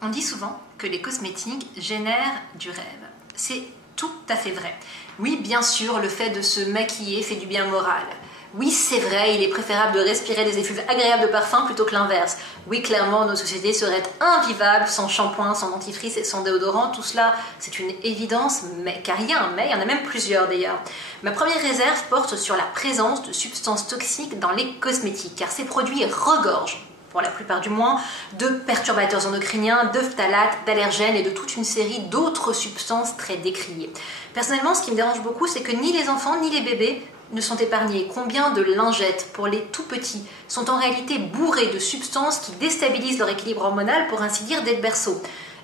On dit souvent que les cosmétiques génèrent du rêve. C'est tout à fait vrai. Oui, bien sûr, le fait de se maquiller fait du bien moral. Oui, c'est vrai, il est préférable de respirer des effluves agréables de parfum plutôt que l'inverse. Oui, clairement, nos sociétés seraient invivables sans shampoing, sans dentifrice et sans déodorant. Tout cela, c'est une évidence, mais car il y a un mais, il y en a même plusieurs d'ailleurs. Ma première réserve porte sur la présence de substances toxiques dans les cosmétiques, car ces produits regorgent, pour la plupart du moins, de perturbateurs endocriniens, de phtalates, d'allergènes et de toute une série d'autres substances très décriées. Personnellement, ce qui me dérange beaucoup, c'est que ni les enfants ni les bébés ne sont épargnés. Combien de lingettes pour les tout petits sont en réalité bourrées de substances qui déstabilisent leur équilibre hormonal, pour ainsi dire, dès le berceau.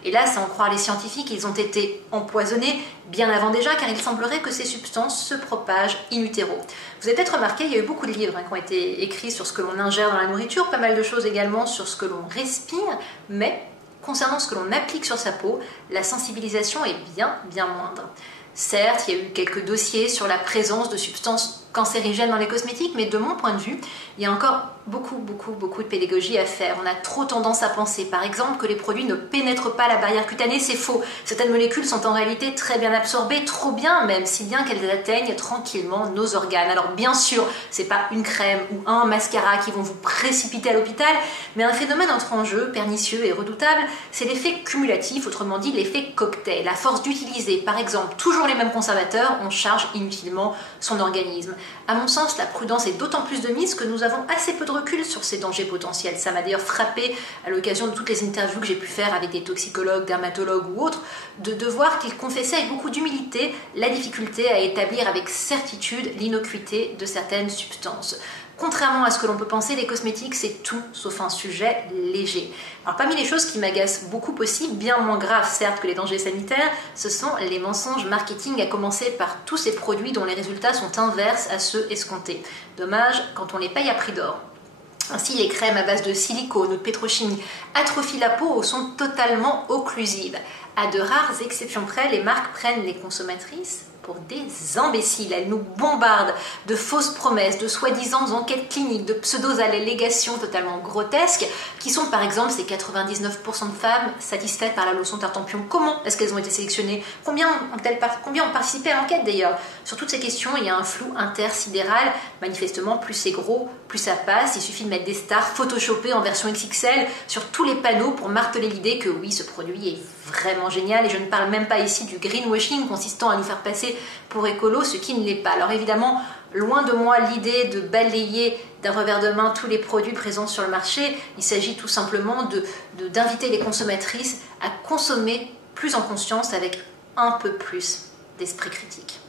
Et là, sans en croire les scientifiques, ils ont été empoisonnés bien avant déjà, car il semblerait que ces substances se propagent in utero. Vous avez peut-être remarqué, il y a eu beaucoup de livres qui ont été écrits sur ce que l'on ingère dans la nourriture, pas mal de choses également sur ce que l'on respire, mais concernant ce que l'on applique sur sa peau, la sensibilisation est bien moindre. Certes, il y a eu quelques dossiers sur la présence de substances cancérigènes dans les cosmétiques, mais de mon point de vue, il y a encore beaucoup de pédagogie à faire. On a trop tendance à penser, par exemple, que les produits ne pénètrent pas la barrière cutanée. C'est faux. Certaines molécules sont en réalité très bien absorbées, trop bien même, si bien qu'elles atteignent tranquillement nos organes. Alors bien sûr, c'est pas une crème ou un mascara qui vont vous précipiter à l'hôpital, mais un phénomène entre en jeu, pernicieux et redoutable, c'est l'effet cumulatif, autrement dit l'effet cocktail. À force d'utiliser, par exemple, toujours les mêmes conservateurs, on charge inutilement son organisme. À mon sens, la prudence est d'autant plus de mise que nous avons assez peu de recul sur ces dangers potentiels. Ça m'a d'ailleurs frappé à l'occasion de toutes les interviews que j'ai pu faire avec des toxicologues, dermatologues ou autres, de voir qu'ils confessaient avec beaucoup d'humilité la difficulté à établir avec certitude l'innocuité de certaines substances. Contrairement à ce que l'on peut penser, les cosmétiques, c'est tout sauf un sujet léger. Alors parmi les choses qui m'agacent beaucoup aussi, bien moins graves certes que les dangers sanitaires, ce sont les mensonges marketing, à commencer par tous ces produits dont les résultats sont inverses à ceux escomptés. Dommage quand on les paye à prix d'or. Ainsi, les crèmes à base de silicone ou de pétrochimie atrophient la peau ou sont totalement occlusives. À de rares exceptions près, les marques prennent les consommatrices pour des imbéciles. Elles nous bombardent de fausses promesses, de soi-disant enquêtes cliniques, de pseudo-allégations totalement grotesques, qui sont par exemple ces 99% de femmes satisfaites par la lotion Tartampion. Comment est-ce qu'elles ont été sélectionnées? Combien ont participé à l'enquête d'ailleurs? Sur toutes ces questions, il y a un flou intersidéral. Manifestement, plus c'est gros, plus ça passe. Il suffit de mettre des stars photoshopées en version XXL sur tous les panneaux pour marteler l'idée que oui, ce produit est vraiment génial. Et je ne parle même pas ici du greenwashing consistant à nous faire passer pour écolo, ce qui ne l'est pas. Alors évidemment, loin de moi l'idée de balayer d'un revers de main tous les produits présents sur le marché. Il s'agit tout simplement d'inviter les consommatrices à consommer plus en conscience avec un peu plus d'esprit critique.